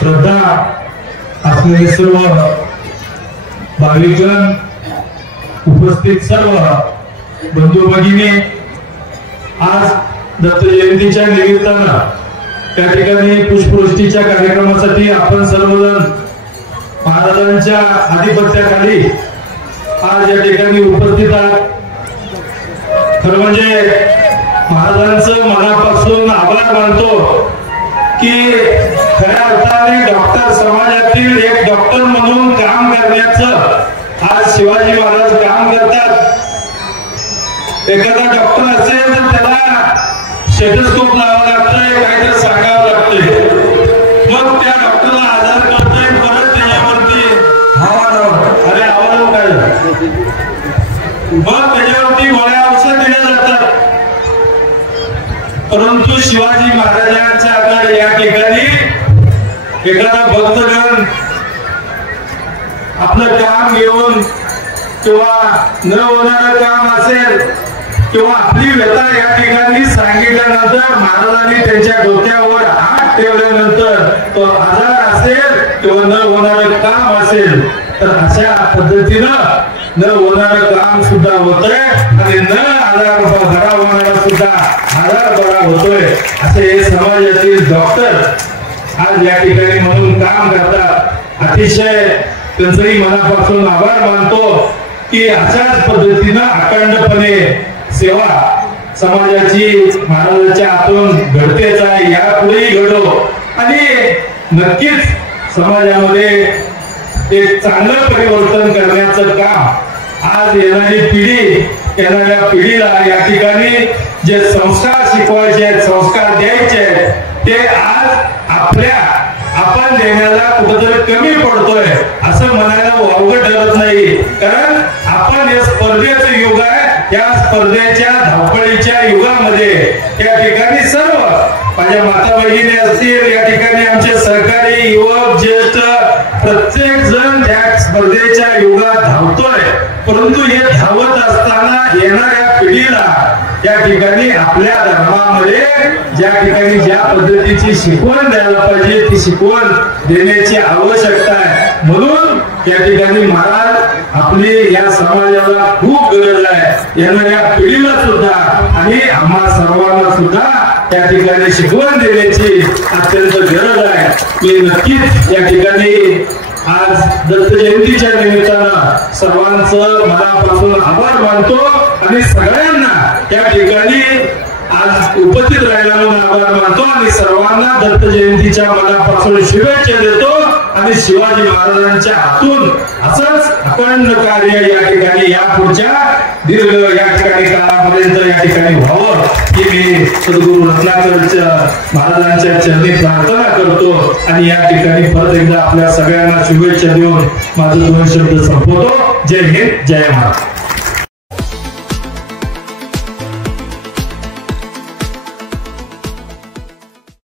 श्रद्धा असलेले सर्व भाविकगण, उपस्थित सर्व बंधू भगिनी, आज दत्त जयंतीच्या निमित्तानं त्या ठिकाणी पुष्पवृष्टीच्या कार्यक्रमासाठी आपण सर्वजण महाराजांच्या आधिपत्याखाली आज या ठिकाणी उपस्थित आहात। खरं म्हणजे महाराजांचं मनापासून आभार मानतो की खऱ्या अर्थाने डॉक्टर समाजातील एक डॉक्टर म्हणून काम करण्याचं आज शिवाजी महाराज काम करतात। एखादा डॉक्टर असेल तर त्याला स्टेथोस्कोप लावावा लागतोय, काहीतरी सांगावं लागतंय, मग त्या डॉक्टरला आजार करतोय, परत त्याच्यावरती अरे आवाज काय मग त्याच्यावरती गोळ्या औषध दिल्या जातात। परंतु शिवाजी महाराजांच्या या ठिकाणी एखादा भक्तगण आपलं काम घेऊन किंवा न होणारं काम असेल किंवा आपली व्यथा या ठिकाणी सांगितल्यानंतर महाराजांनी त्यांच्या डोक्यावर हात ठेवल्यानंतर तो आजार असेल किंवा न होणारं काम असेल तर अशा पद्धतीनं न होणारं काम सुद्धा होतंय आणि न आजार बरा होणारा सुद्धा आजार बरा होतोय। असे समाजातील डॉक्टर आज या ठिकाणी म्हणून काम करतात। अतिशय त्यांचंही मनापासून आभार मानतो की अशाच पद्धतीनं अखंडपणे सेवा समाजाची महाराजांच्या हातून घडतेच आहे, यापुढेही घडो आणि नक्कीच समाजामध्ये एक चांगलं परिवर्तन करण्याचं काम आज येणारी पिढी, येणाऱ्या पिढीला या ठिकाणी जे संस्कार शिकवायचे आहेत, संस्कार द्यायचे आहेत, ते आज आपण देण्याला कुठेतरी कमी पडतोय असं म्हणायला अवघड ठरत नाही। कारण आपण हे स्पर्धेचं युग आहे, या स्पर्धेच्या धावपळीच्या युगामध्ये या ठिकाणी सर्व माझ्या माता भगिनी असतील, या ठिकाणी आमचे सहकारी युवक ज्येष्ठ प्रत्येक जण त्या स्पर्धेच्या युगात धावतोय। परंतु हे धावत असताना येणाऱ्या पिढीला या ठिकाणी आपल्या धर्मामध्ये ज्या ठिकाणी ज्या पद्धतीची शिकवण द्यायला पाहिजे ती शिकवण देण्याची आवश्यकता आहे। म्हणून या ठिकाणी महाराज आपली या समाजाला खूप गरज आहे, येणाऱ्या पिढीला सुद्धा आणि आम्हा सर्वांना सुद्धा या ठिकाणी शिकवण देण्याची अत्यंत गरज आहे। मी नक्कीच या ठिकाणी आज दत्त जयंतीच्या निमित्तानं सर्वांचं मनापासून आभार मानतो आणि सगळ्यांना या ठिकाणी आज उपस्थित राहिला म्हणून आभार मानतो आणि सर्वांना दत्त जयंतीच्या मनापासून शुभेच्छा देतो आणि शिवाजी महाराजांच्या हातून असंच अखंड कार्य या ठिकाणी या पुढच्या दीर्घ या ठिकाणी काळापर्यंत या ठिकाणी व्हावं ही मी सद्गुरू रत्नाकरच्या महाराजांच्या चरणी प्रार्थना करतो आणि या ठिकाणी परत एकदा आपल्या सगळ्यांना शुभेच्छा देऊन माझे दोन शब्द संपवतो। जय हिंद, जय महाराज।